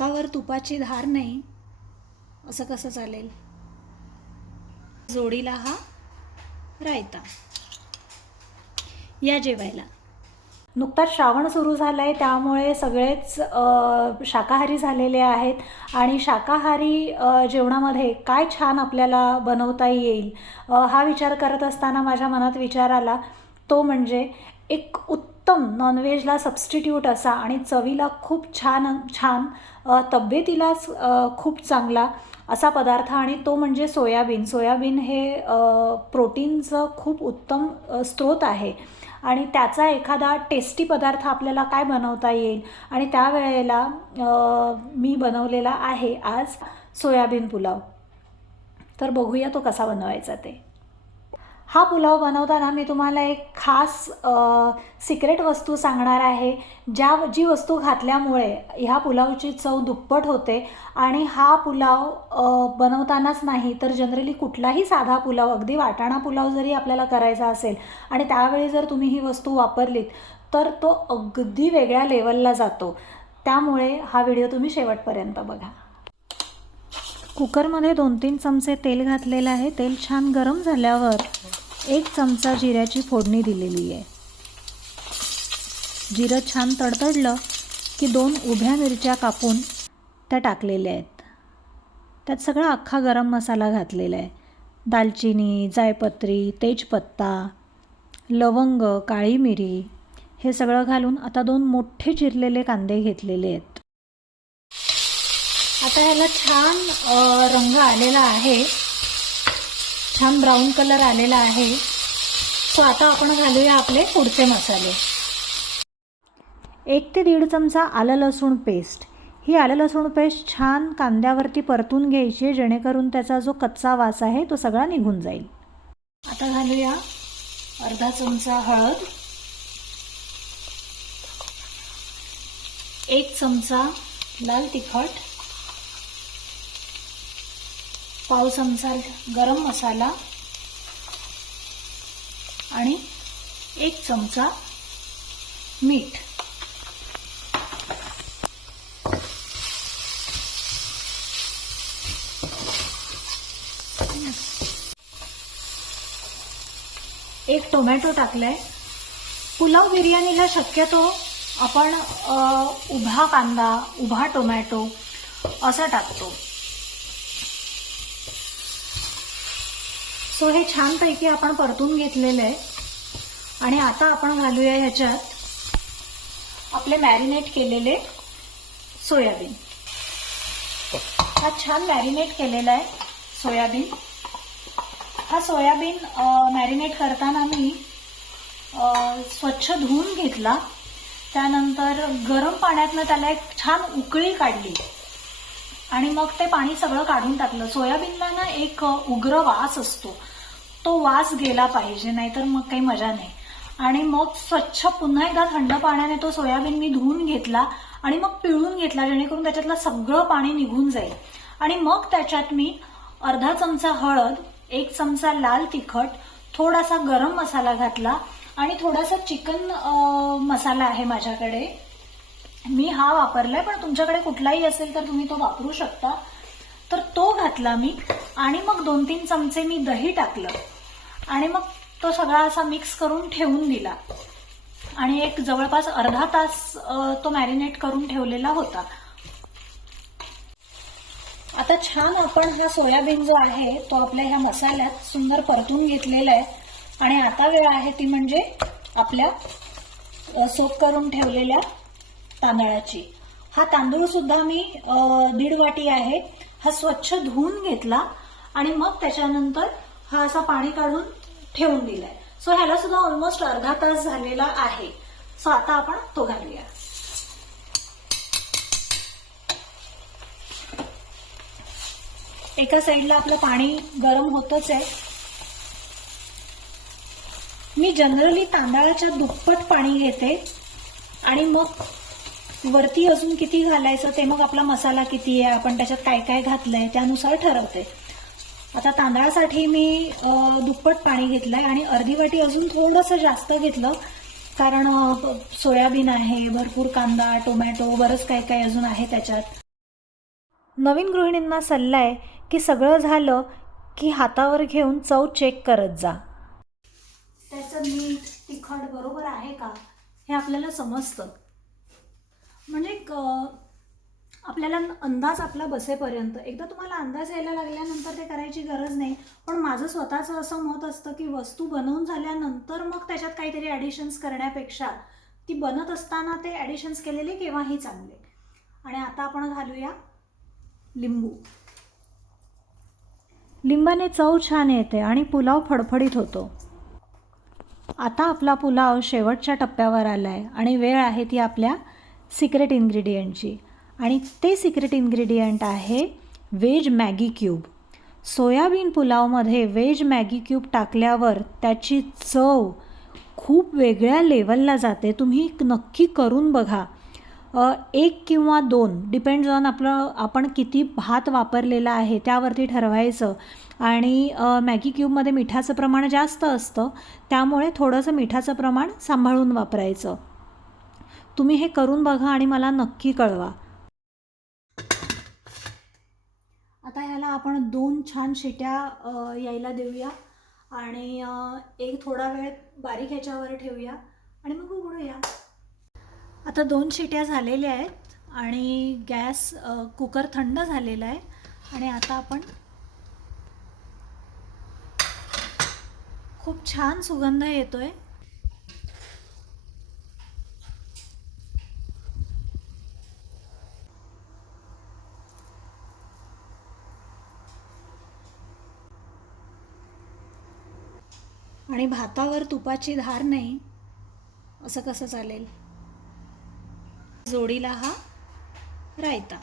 हातावर तुपाची धार नाही असं कसं चालेल? जोडीला हा रायता. या जेवायला. नुकताच श्रावण सुरू झाला आहे त्यामुळे सगळेच शाकाहारी झालेले आहेत आणि शाकाहारी जेवणामध्ये काय छान आपल्याला बनवता येईल हा विचार करत असताना माझ्या मनात विचार आला. तो म्हणजे एक उत्तम नॉनव्हेजला सबस्टिट्यूट असा आणि चवीला खूप छान छान तब्येतीलाच खूप चांगला असा पदार्थ आणि तो म्हणजे सोयाबीन. सोयाबीन हे प्रोटीनचं खूप उत्तम स्रोत आहे. आणि त्याचा एखादा टेस्टी पदार्थ आपल्याला काय बनवता येईल? आणि त्यावेळेला मी बनवलेला आहे आज सोयाबीन पुलाव. तर बघूया तो कसा बनवायचा ते. हा पुलाव बनवताना मी तुम्हाला एक खास सिक्रेट वस्तू सांगणार आहे. ज्या जी वस्तू घातल्यामुळे ह्या पुलावची चव दुप्पट होते आणि हा पुलाव बनवतानाच नाही तर जनरली कुठलाही साधा पुलाव अगदी वाटाणा पुलाव जरी आपल्याला करायचा असेल आणि त्यावेळी जर तुम्ही ही वस्तू वापरलीत तर तो अगदी वेगळ्या लेवलला जातो. त्यामुळे हा व्हिडिओ तुम्ही शेवटपर्यंत बघा. कुकरमध्ये दोन तीन चमचे तेल घातलेलं आहे. तेल छान गरम झाल्यावर एक चमचा जिऱ्याची फोडणी दिलेली आहे. जिरं छान तडतडलं की दोन उभ्या मिरच्या कापून त्या टाकलेल्या आहेत. त्यात सगळा अख्खा गरम मसाला घातलेला आहे. दालचिनी जायपत्री तेजपत्ता लवंग काळी मिरी हे सगळं घालून आता दोन मोठे चिरलेले कांदे घेतलेले आहेत. आता ह्याला छान रंग आलेला आहे. छान ब्राऊन कलर आलेला आहे. सो आता आपण घालूया आपले पुढचे मसाले. एक ते दीड चमचा आलं लसूण पेस्ट. ही आलं लसूण पेस्ट छान कांद्यावरती परतून घ्यायची आहे जेणेकरून त्याचा जो कच्चा वास आहे तो सगळा निघून जाईल. आता घालूया अर्धा चमचा हळद. एक चमचा लाल तिखट. पाव चमचा गरम मसाला आणि एक चमचा मीठ. एक टोमॅटो टाकलाय. पुलाव बिर्याणीला शक्यतो आपण उभा कांदा उभा टोमॅटो असं टाकतो. सो हे छानपैकी आपण परतून घेतलेलं आहे. आणि आता आपण घालूया ह्याच्यात आपले मॅरिनेट केलेले सोयाबीन. हा छान मॅरिनेट केलेला आहे सोयाबीन. हा सोयाबीन मॅरिनेट करताना मी स्वच्छ धुवून घेतला. त्यानंतर गरम पाण्यातनं त्याला एक छान उकळी काढली. आणि मग ते पाणी सगळं काढून टाकलं. सोयाबीनला ना एक उग्र वास असतो. तो वास गेला पाहिजे नाहीतर मग काही मजा नाही. आणि मग स्वच्छ पुन्हा एकदा थंड पाण्याने तो सोयाबीन मी धुवून घेतला आणि मग पिळून घेतला जेणेकरून त्याच्यातलं सगळं पाणी निघून जाईल. आणि मग त्याच्यात मी अर्धा चमचा हळद एक चमचा लाल तिखट थोडासा गरम मसाला घातला आणि थोडासा चिकन मसाला आहे माझ्याकडे. मी हा वापरलाय पण तुमच्याकडे कुठलाही असेल तर तुम्ही तो वापरू शकता. तर तो घातला मी आणि मग दोन तीन चमचे मी दही टाकलं. आणि मग तो सगळा असा मिक्स करून ठेवून दिला. आणि एक जवळपास अर्धा तास तो मॅरिनेट करून ठेवलेला होता. आता छान आपण हा सोयाबीन जो आहे तो आपल्या ह्या मसाल्यात सुंदर परतून घेतलेला आहे. आणि आता वेळ आहे ती म्हणजे आपल्या सोप करून ठेवलेल्या तांदळाची. हा तांदूळ सुद्धा मी दीड वाटी आहे. हा स्वच्छ धुवून घेतला आणि मग त्याच्यानंतर हा असा पाणी काढून ठेवून दिलाय. सो ह्याला सुद्धा ऑलमोस्ट अर्धा तास झालेला आहे. सो आता आपण तो घालूया. एका साईडला आपलं पाणी गरम होतच आहे. मी जनरली तांदळाच्या दुप्पट पाणी घेते आणि मग वरती अजून किती घालायचं ते मग आपला मसाला किती आहे आपण त्याच्यात काय काय घातलंय त्यानुसार ठरवते. आता तांदळासाठी मी दुप्पट पाणी घेतलंय आणि अर्धी वाटी अजून थोडंसं जास्त घेतलं कारण सोयाबीन आहे भरपूर कांदा टोमॅटो बरंच काय काय अजून आहे त्याच्यात. नवीन गृहिणींना सल्ला आहे की सगळं झालं की हातावर घेऊन चव चेक करत जा. त्याचं मीठ तिखट बरोबर आहे का हे आपल्याला समजतं. म्हणजे आपल्याला अंदाज आपला बसेपर्यंत. एकदा तुम्हाला अंदाज यायला लागल्यानंतर ते करायची गरज नाही. पण माझं स्वतःचं असं मत असतं की वस्तू बनवून झाल्यानंतर मग त्याच्यात काहीतरी ॲडिशन्स करण्यापेक्षा ती बनत असताना ते ॲडिशन्स केलेले केव्हाही चांगले. आणि आता आपण घालूया लिंबू. लिंबाने चव छान येते आणि पुलाव फडफडीत होतो. आता आपला पुलाव शेवटच्या टप्प्यावर आला आहे आणि वेळ आहे ती आपल्या सिक्रेट इन्ग्रेडियंटची. आणि ते सिक्रेट इन्ग्रेडियंट आहे व्हेज मॅगी क्यूब. सोयाबीन पुलावमध्ये व्हेज मॅगी क्यूब टाकल्यावर त्याची चव खूप वेगळ्या लेवलला जाते. तुम्ही नक्की करून बघा. एक किंवा दोन डिपेंड्स ऑन आपलं आपण किती भात वापरलेला आहे त्यावरती ठरवायचं. आणि मॅगी क्यूबमध्ये मिठाचं प्रमाण जास्त असतं त्यामुळे थोडंसं मिठाचं प्रमाण सांभाळून वापरायचं. तुम्ही हे करून बघा आणि मला नक्की कळवा. आता ह्याला आपण दोन छान शिट्या यायला देऊया. आणि एक थोडा वेळ बारीक ह्याच्यावर ठेवूया आणि मग उघडूया. आता दोन शिट्या झालेल्या आहेत आणि गॅस कुकर थंड झालेला आहे. आणि आता आपण खूप छान सुगंध येतो आहे आणि भातावर तुपाची धार नाही असं कसं चालेल? जोडीला हा रायता.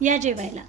या जेवायला.